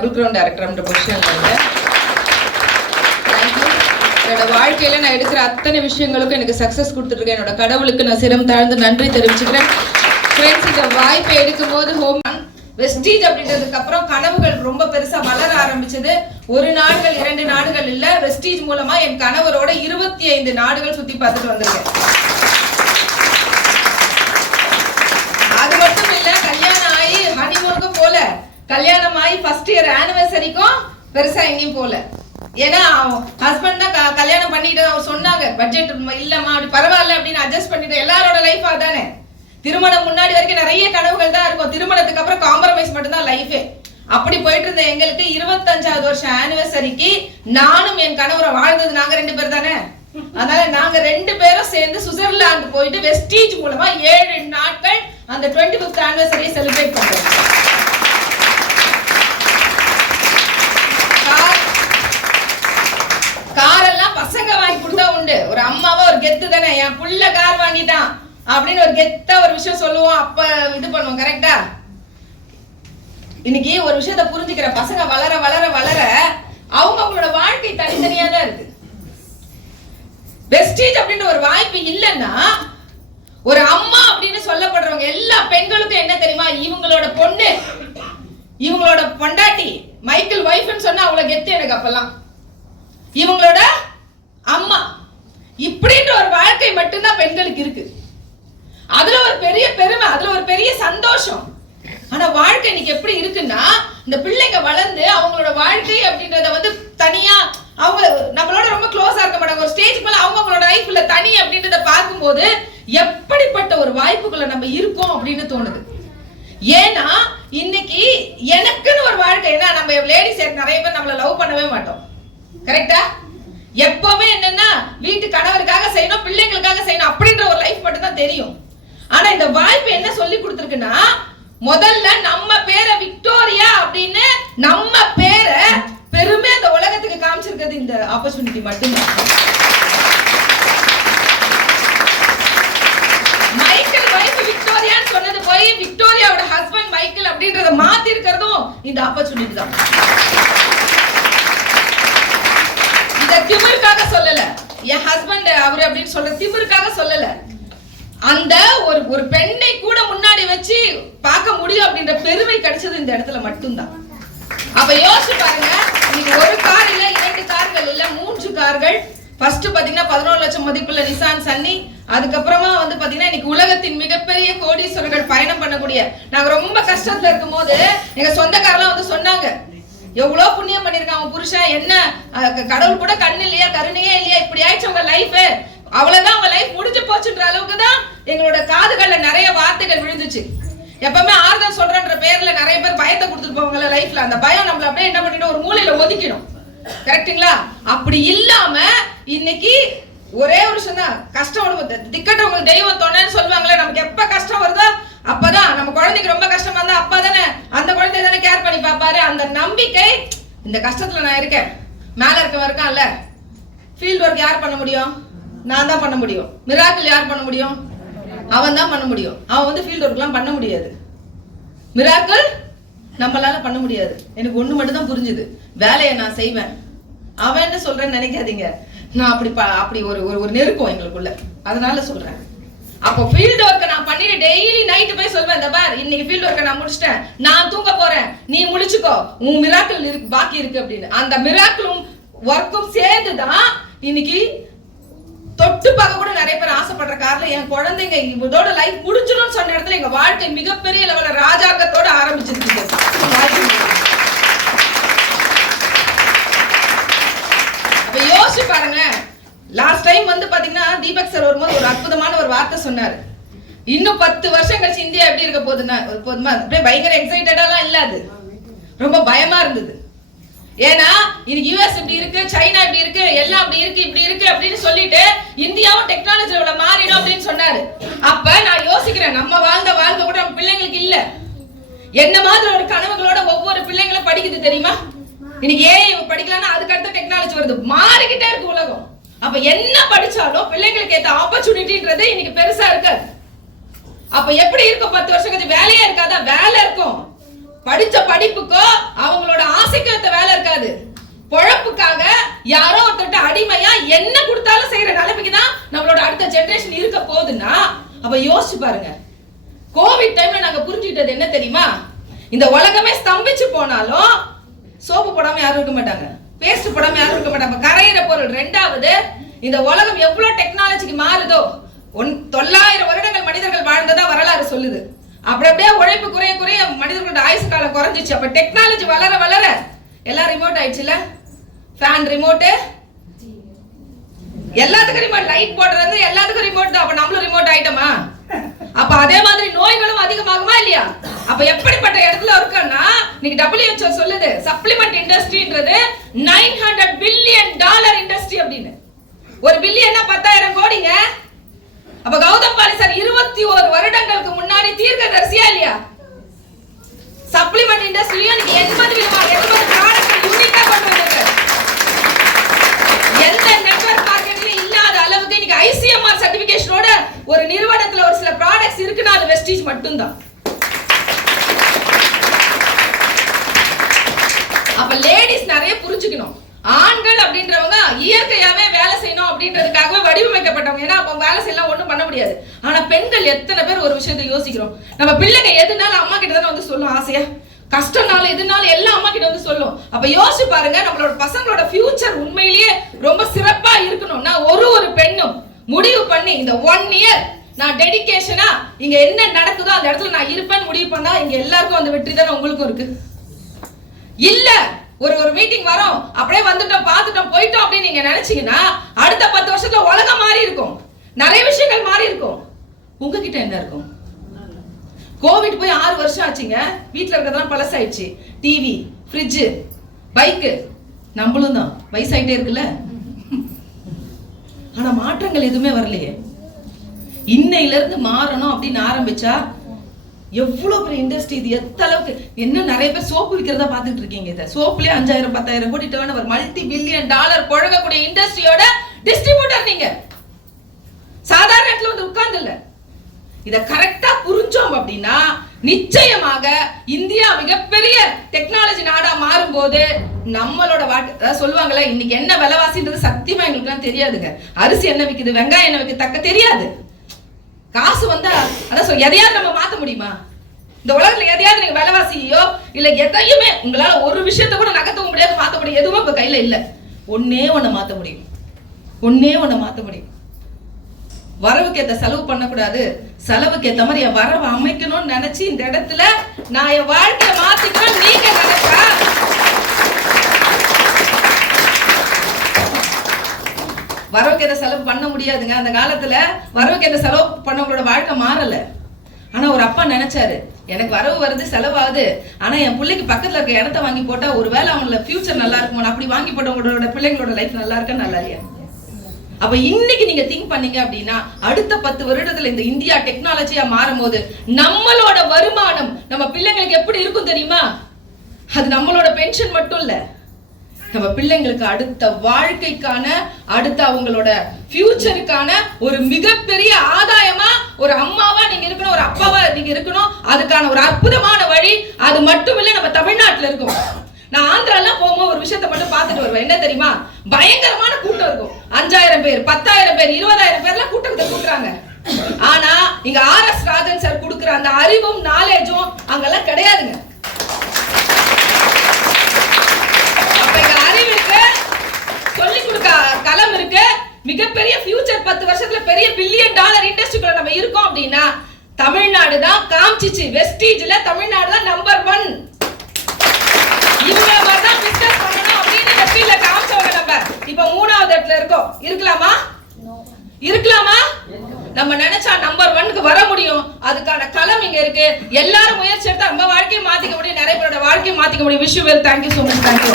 Background டைரக்டர்ன்ற பொசிஷன்ல இருக்கேன். என்னோட வாழ்க்கையில நான் எடுக்கிற அத்தனை விஷயங்களுக்கும் எனக்கு சக்சஸ் கொடுத்துருக்கேன். என்னோட கடவுளுக்கு நான் சிரம் தாழ்ந்து நன்றி தெரிவிச்சுக்கிறேன். ஃப்ரெண்ட்ஸ், இந்த வாய்ப்பை எடுக்கும்போது வெஸ்டீஜ் அப்படின்றதுக்கு அப்புறம் கனவுகள் ரொம்ப பெருசா வளர ஆரம்பிச்சது. ஒரு நாடுகள் 2 நாடுகள் இல்ல, வெஸ்டீஜ் மூலமா என் கணவரோட 25 நாடுகள் சுத்தி பார்த்துட்டு வந்திருக்கேன். அது மட்டும் இல்ல, கல்யாணம் ஆகி ஹனிமூனுக்கும் போல, கல்யாணம் ஆகி ஃபர்ஸ்ட் இயர் ஆனிவர்சரிக்கும் பெருசா எங்கேயும் போல. ஏன்னா ஹஸ்பண்ட் தான் கல்யாணம் பண்ணிட்டு அவர் சொன்னாங்க, பட்ஜெட் இல்லம்மா அப்படி பரவாயில்ல அப்படின்னு அட்ஜஸ்ட் பண்ணிட்டு. எல்லாரோட லைஃப் அதானே. திருமணம் முன்னாடி வரைக்கும் நிறைய கனவுகள் தான் இருக்கும், திருமணத்துக்கு அப்புறம் காம்ப்ரமைஸ் மட்டும் தான் லைஃபே. அப்படி போயிட்டு இருந்த எங்களுக்கு 25வது வருஷம் ஆனிவர்சரிக்கு நானும் என் கணவரை வாழ்ந்தது நாங்க 2 பேர் தானே. அதனால நாங்க 2 பேரும் சேர்ந்து சுவிட்சர்லாந்து போயிட்டு வெஸ்டீஜ் மூலமா 7 நாட்கள் அந்த 25th ஆனிவர்சரியை செலிப்ரேட் பண்றோம். காரெல்லாம் பசங்க வாங்கி கொடுத்தா உண்டு, ஒரு அம்மாவா ஒரு கெத்து தானே. என் புள்ள கார் வாங்கிட்டான் அப்படின்னு ஒரு கெத்தா ஒரு விஷயம் சொல்லுவோம், அப்ப இது பண்ணுவோம். கரெக்டா? இன்னைக்கு ஒரு விஷயத்த புரிஞ்சுக்கிற பசங்க வளர வளர வளர அவங்களோட வாழ்க்கை தனித்தனியா தான் இருக்கு. வெஸ்டீஜ் அப்படின்ற ஒரு வாய்ப்பு இல்லைன்னா, ஒரு அம்மா அப்படின்னு சொல்லப்படுறவங்க எல்லா பெண்களுக்கும் என்ன தெரியுமா, இவங்களோட பொண்ணு, இவங்களோட பொண்டாட்டி, மைக்கேல் வைஃப்னு சொன்னா அவ்வளவு கெத்து எனக்கு. அப்பெல்லாம் இவங்களோட அம்மா இப்படின்ற ஒரு வாழ்க்கை மட்டும்தான் பெண்களுக்கு இருக்கு. அதுல ஒரு பெரிய பெருமை, அதுல ஒரு பெரிய சந்தோஷம். ஆனா வாழ்க்கை இன்னைக்கு எப்படி இருக்குன்னா, இந்த பிள்ளைங்க வளர்ந்து அவங்களோட வாழ்க்கை அப்படின்றத வந்து தனியா, அவங்க நம்மளோட ரொம்ப க்ளோஸா இருக்க மாட்டாங்க. ஒரு ஸ்டேஜ் மேல அவங்களோட லைஃப்ல தனி அப்படின்றத பார்க்கும்போது எப்படிப்பட்ட ஒரு வாய்ப்புக்குள்ள நம்ம இருக்கோம் அப்படின்னு தோணுது. ஏன்னா இன்னைக்கு எனக்குன்னு ஒரு வாழ்க்கை. ஏன்னா நம்ம லேடிஸ் நிறைய பேர் நம்மள லவ் பண்ணவே மாட்டோம். கரெக்டா? எப்பவுமே என்னன்னா வீட்டு கணவருக்காக செய்யணும், பிள்ளைங்களுக்காக செய்யணும் அப்படின்ற ஒரு லைஃப் மட்டும் தான் தெரியும். ஆனா இந்த வாய்ப்பு என்ன சொல்லி கொடுத்துருக்குன்னா, முதல்ல நம்ம பேரை விக்டோரியா அப்படின்னு நம்ம பேரை பெருமை அந்த உலகத்துக்கு காமிச்சிருக்கிறது இந்த ஆப்பர்ச்சுனிட்டி மட்டும்தான். மைக்கேல் வைஃப் விக்டோரியான்னு சொன்னது போய் விக்டோரியாவோட ஹஸ்பண்ட் மைக்கேல் அப்படின்றத மாத்தி இருக்கிறதும் இந்த ஆப்பர்ச்சுனிட்டி தான். இத திமிருக்காக சொல்லல, என் ஹஸ்பண்ட் அவரு அப்படின்னு சொல்ற திமிருக்காக சொல்லல. அந்த ஒரு பெண்ணை கூட முன்னாடி வச்சு பார்க்க முடியும் அப்படின்ற பெருமை கிடைச்சது இந்த இடத்துல மட்டும்தான். அப்ப யோசிச்சு பாருங்க, நீங்க ஒரு கார் இல்ல, 2 கார்கள் இல்ல, 3 கார்கள். ஃபர்ஸ்ட் பாத்தீங்கன்னா 11 லட்சம் மதிப்புள்ள நிசான் சன்னி. அதுக்கப்புறமா வந்து பாத்தீங்கன்னா இன்னைக்கு உலகத்தின் மிகப்பெரிய கோடீஸ்வரர்கள் பயணம் பண்ணக்கூடிய, நாங்க ரொம்ப கஷ்டத்துல இருக்கும் போது எங்க சொந்தக்காரெல்லாம் வந்து சொன்னாங்க, எவ்வளவு புண்ணியம் பண்ணிருக்காங்க அவங்க புருஷன், என்ன கடவுள் கூட கண்ணு இல்லையா, கருணையே இல்லையா, இப்படி ஆயிடுச்சு உங்க லைஃப், அவ்வளவுதான் உங்க லைஃப் முடிஞ்சு போச்சுன்ற அளவுக்கு தான் எங்களோட காதுகள்ல நிறைய வார்த்தைகள் விழுந்துச்சு. எப்பவுமே ஆறுதல் சொல்றன்ற பேர்ல நிறைய பேர் பயத்தை கொடுத்துட்டு போவாங்கல்ல லைஃப்ல. அந்த பயம் நம்மள அப்படியே என்ன பண்ணிடும், ஒரு மூலையில ஒதுக்கிடும். கரெக்டுங்களா? அப்படி இல்லாம இன்னைக்கு ஒரே ஒரு விஷயம் தான், கஷ்டம் திக்கட்டவங்களுக்கு தெய்வம் தொண்டைன்னு சொல்லுவாங்களே. நமக்கு எப்ப கஷ்டம் வருதோ அப்பதான், நம்ம குழந்தைக்கு ரொம்ப கஷ்டமா இருந்தா அப்பா தானே அந்த குழந்தைய தானே கேர் பண்ணி பாப்பாரு. அந்த நம்பிக்கை, இந்த கஷ்டத்துல நான் இருக்கேன், மேல இருக்கவன் இருக்கான்ல, ஃபீல்ட் ஒர்க் யார் பண்ண முடியும்? நான் தான் பண்ண முடியும். மிராக்கிள் யார் பண்ண முடியும்? அவன் தான் பண்ண முடியும். அவன் வந்து ஃபீல்ட் ஒர்க்லாம் பண்ண முடியாது. மிராக்கிள் நம்மளால பண்ண முடியாது. எனக்கு ஒண்ணு மட்டும் தான் புரிஞ்சுது, வேலையை நான் செய்வேன். அவன் என்ன சொல்றேன்னு நினைக்காதீங்க, நான் அப்படி ஒரு நெருக்கம் எங்களுக்குள்ள, அதனால சொல்றேன். அப்போ ஃபீல்ட் ஒர்க்கை நான் பண்ணிட்டு டெய்லி நைட்டு போய் சொல்வேன், இந்த பார் இன்னைக்கு ஃபீல்ட் ஒர்க்கை நான் முடிச்சிட்டேன், நான் தூங்க போறேன், நீ முடிச்சுக்கோ, உன் மிராக்கிள் பாக்கி இருக்கு அப்படின்னு. அந்த மிராக்கிளும் ஒர்க்கும் சேர்ந்துதான் இன்னைக்கு தொட்டு பார்க்க கூட நிறைய பேர் ஆசைப்படுற கார்ல என் குழந்தைங்க இதோட லைஃப் முடிஞ்சிடும் சொன்ன இடத்துல எங்க வாழ்க்கை மிகப்பெரிய லெவல்ல ராஜாக்கத்தோட ஆரம்பிச்சிருக்கு. அப்ப யோசிச்சு பாருங்க, லாஸ்ட் டைம் வந்து பாத்தீங்கன்னா தீபக் சார் வரும்போது ஒரு அற்புதமான ஒரு வார்த்தை சொன்னாரு, இன்னும் 10 வருஷம் கழிச்சு இந்தியா எப்படி இருக்க போதுன்னா, அப்படியே பயங்கர எக்ஸைட்டடாலாம் இல்ல, அது ரொம்ப பயமா இருந்தது. ஏன்னா இன்னைக்கு யுஎஸ் இப்படி இருக்கு, சைனா இப்படி இருக்கு, எல்லாம் அப்படி இருக்கு இப்படி இருக்கு அப்படின்னு சொல்லிட்டு இந்தியாவும் டெக்னாலஜில மாறிடும் அப்படின்னு சொன்னாரு. அப்ப நான் யோசிக்கிறேன், நம்ம வாழ்ந்த வாழ்க்கை கூட நம்ம பிள்ளைங்களுக்கு இல்ல. என்ன மாதிரி ஒரு கனவுகளோட ஒவ்வொரு பிள்ளைங்களும் படிக்குது தெரியுமா? இன்னைக்கு ஏஐ படிக்கலாம்னா அதுக்கு அடுத்த டெக்னாலஜி வருது, மாறிக்கிட்டே இருக்கு உலகம். அப்ப என்ன படிச்சாலும் பிள்ளைங்களுக்கு ஏத்த ஆப்பர்ச்சுனிட்டின்றது இன்னைக்கு பெருசா இருக்கு. அப்ப எப்படி இருக்கும் 10 வருஷம் கழிச்சு? வேலையா இருக்காதா? வேலை இருக்கும். படிச்ச படிப்புக்கோ அவங்களோட ஆசைக்கு ஏத்த வேலை இருக்காது. பொழப்புக்காக யாரோ ஒருத்தட்ட அடிமையா என்ன கொடுத்தாலும் செய்யற நிலைமைக்கு தான் நம்மளோட அடுத்த ஜெனரேஷன் இருக்க போகுதுன்னா அப்ப யோசிச்சு பாருங்க. கோவிட் டைம்ல நாங்க புரிஞ்சுக்கிட்டது என்ன தெரியுமா? இந்த உலகமே ஸ்தம்பிச்சு போனாலும் சோப்பு போடாம யாரும் இருக்க மாட்டாங்க, பேஸ்ட் போடாம யாரும் இருக்க மாட்டாங்க. கரையிற பொருள். ரெண்டாவது, இந்த உலகம் எவ்வளவு டெக்னாலஜிக்கு மாறுதோ 900 வருடங்கள் மனிதர்கள் வாழ்ந்ததா வரலாறு சொல்லுது. அப்படியே உழைப்பு குறைய குறைய மனிதர்களோட ஆயுசு காலம் குறைஞ்சிச்சு. அப்ப டெக்னாலஜி வளர வளர எல்லாம் ரிமோட் ஆயிடுச்சுல. ஃபேன் ரிமோட், எல்லாத்துக்கும் ரிமோட், லைட் போடுறது எல்லாத்துக்கும் ரிமோட் தான். அப்ப நம்மளும் ரிமோட் ஆயிட்டோமா? அப்ப அதே மாதிரி நோய்களும் அதிகமாகுமா இல்லையா? அப்ப எப்படிப்பட்ட இடத்துல இருக்குன்னா இன்னைக்கு WHO சொல்லுது சப்ளிமெண்ட் இண்டஸ்ட்ரின்றது $900 பில்லியன் இண்டஸ்ட்ரி அப்படின்னு. ஒரு பில்லியன்னா 10,000 கோடிங்க. அப்ப கௌதம் பாலிசார் 21 வருடங்களுக்கு முன்னாடி தீர்க்கதரிசியா இல்லையா? சப்ளிமெண்ட் இண்டஸ்ட்ரியும் 80 ப்ராடக்ட் யூனிக்கா கொண்டு வந்திருக்கு. எந்த நெட்வொர்க் மார்க்கெட்லயும் இல்லாத அளவுக்கு இன்னைக்கு ICMR சர்டிபிகேஷனோட ஒரு நிறுவனத்துல ஒரு சில ப்ராடக்ட்ஸ் இருக்குன்னா அது வெஸ்டீஜ் மட்டும்தான். அப்ப லேடிஸ் நிறைய புரிஞ்சுக்கணும். ஆண்கள் அப்படின்றவங்க இயற்கையாவே வேலை செய்யணும் அப்படின்றதுக்காகவே வடிவமைக்கப்பட்டவங்க. ஏன்னா அவங்க வேலை செய்யலாம், ஒண்ணும் பண்ண முடியாது. ஆனா பெண்கள் எத்தனை பேர் ஒரு விஷயத்தை யோசிக்கிறோம். நம்ம பிள்ளைங்க எதுனாலும் அம்மா கிட்ட தானே வந்து சொல்லும். ஆசையா கஷ்டம்னாலும் எதுனாலும் எல்லாம் அம்மா கிட்ட வந்து சொல்லும். அப்ப யோசிச்சு பாருங்க, நம்மளோட பசங்களோட ஃபியூச்சர் உண்மையிலேயே ரொம்ப சிறப்பா இருக்கணும்னா ஒரு பெண்ணும் முடிவு பண்ணி இந்த 1 இயர் நான் டெடிகேஷனா இங்க என்ன நடக்குதோ அந்த இடத்துல நான் இருப்பேன்னு முடிவு பண்ணா இங்க எல்லாருக்கும் அந்த வெற்றி தானே உங்களுக்கும் இருக்கு. இல்ல ஒரு மீட்டிங் வரோம் அப்படியே வந்துட்டோம் பார்த்துட்டோம் போயிட்டோம் அப்படின்னு நீங்க நினைச்சீங்கன்னா அடுத்த 10 வருஷத்துல உலகம் மாறி இருக்கும், நிறைய விஷயங்கள் மாறி இருக்கும். உங்ககிட்ட என்ன இருக்கும்? கோவிட் போய் 6 வருஷம் ஆச்சுங்க. வீட்டுல இருக்கிறதெல்லாம் பழசாயிடுச்சு. டிவி, ஃப்ரிட்ஜ், பைக்கு, நம்மளும் தான் வயசாயிட்டே இருக்குல்ல. ஆனா மாற்றங்கள் எதுவுமே வரலையே. இன்னையில இருந்து மாறணும் அப்படின்னு ஆரம்பிச்சா எவ்வளவு பெரிய இண்டஸ்ட்ரி இது. எந்த அளவுக்கு என்ன நிறைய பேர் சோப்பு விற்கிறதா பாத்துட்டு இருக்கீங்க. இதை சோப்புலயே 5,000 10,000 கோடி டர்ன் மல்டி பில்லியன் டாலர் புழங்கக்கூடிய இண்டஸ்ட்ரியோட டிஸ்ட்ரிபியூட்டர் நீங்க. சாதாரண இடத்துல வந்து உட்கார்ந்து இல்ல. இத கரெக்டா புரிஞ்சோம் அப்படின்னா நிச்சயமாக இந்தியா மிகப்பெரிய டெக்னாலஜி நாடா மாறும்போது நம்மளோட சொல்லுவாங்கல்ல, இன்னைக்கு என்ன விலைவாசின்றது சத்தியமா எங்களுக்கு தெரியாதுங்க. அரிசி என்ன விக்குது, வெங்காயம் என்ன விக்குது தக்க தெரியாது. காசு வந்தா அதான் எதையாவது நம்ம மாத்த முடியுமா? இந்த உலகத்துல எதையாவது நீங்க விலைவாசியோ இல்ல எதையுமே உங்களால ஒரு விஷயத்த கூட நகர்த்தவும் முடியாது, மாத்த முடியும். எதுவும் உங்க கையில இல்ல. ஒன்னே ஒண்ணு மாத்த முடியும். வரவுக்கு ஏத்த செலவு பண்ணக்கூடாது, செலவுக்கு ஏத்த மாதிரி என் வரவை அமைக்கணும்னு நினைச்சு இந்த இடத்துல நான் என் வாழ்க்கைய மாத்திக்கணும் நீங்க நினைச்சா வரவுக்கு ஏத்த செலவு பண்ண முடியாதுங்க. அந்த காலத்துல வரவுக்கு ஏத்த செலவு பண்ணவங்களோட வாழ்க்கை மாறல. ஆனா ஒரு அப்பா நினைச்சாரு, எனக்கு வரவு வருது செலவாகுது, ஆனா என் பிள்ளைக்கு பக்கத்துல இருக்க இடத்த வாங்கி போட்டா ஒருவேளை அவங்களோட ஃபியூச்சர் நல்லா இருக்குமோ, அப்படி வாங்கி போட்டவங்களோட பிள்ளைங்களோட லைஃப் நல்லா இருக்கா நல்லா இல்லையா? அப்ப இன்னைக்கு நீங்க திங்க் பண்ணீங்க அப்படின்னா அடுத்த 10 வருடத்துல இந்த இந்தியா டெக்னாலஜியா மாறும் போது நம்மளோட வருமானம் நம்ம பிள்ளைங்களுக்கு எப்படி இருக்கும் தெரியுமா? அது நம்மளோட பென்ஷன் மட்டும் இல்ல, நம்ம பிள்ளைங்களுக்கு அடுத்த வாழ்க்கைக்கான அடுத்த அவங்களோட ஃபியூச்சருக்கான ஒரு மிகப்பெரிய ஆதாயமா ஒரு அம்மாவா நீங்க இருக்கணும், ஒரு அப்பாவா நீங்க இருக்கணும். அதுக்கான ஒரு அற்புதமான வழி அது மட்டும் இல்ல நம்ம தமிழ்நாட்டுல இருக்கும். நான் ஆந்திராலாம் போகும்போது ஒரு விஷயத்தை மட்டும் பார்த்துட்டு வருவேன். என்ன தெரியுமா? பயங்கரமான கூட்டம் இருக்கும். 5,000 பேர் 10,000 பேர் 20,000 பேர்லாம் கூட்டத்தை கூட்டுறாங்க. ஆனா இங்க RS ராஜன் சார் கொடுக்குற அந்த அறிவும் நாலேஜும் அங்கெல்லாம் கிடையாதுங்க. அப்ப இங்க அறிவு இருக்கு, சொல்லி கொடுக்க களம் இருக்கு, மிகப்பெரிய ஃபியூச்சர் 10 வருஷத்துல பெரிய பில்லியன் டாலர் இண்டஸ்ட்ரிக்குள்ள நம்ம இருக்கோம் அப்படின்னா தமிழ்நாடு தான் காமிச்சிச்சு. வெஸ்டீஜ்ல தமிழ்நாடு தான் நம்பர் 1. இவங்க தான் பிசினஸ் பண்ணணும் அப்படின்னு வெற்றியில காமிச்சவங்க. நம்ம இப்ப 3வது இடத்துல இருக்கோம். இருக்கலாமா? நம்ம நினைச்சா நம்பர் 1க்கு வர முடியும். அதுக்கான களம் இங்க இருக்கு. எல்லாரும் முயற்சி எடுத்தா நம்ம வாழ்க்கையை மாத்திக்க முடியும், நிறைய பேரோட வாழ்க்கையை மாத்திக்க முடியும். Wish you well. Thank you so much. Thank you.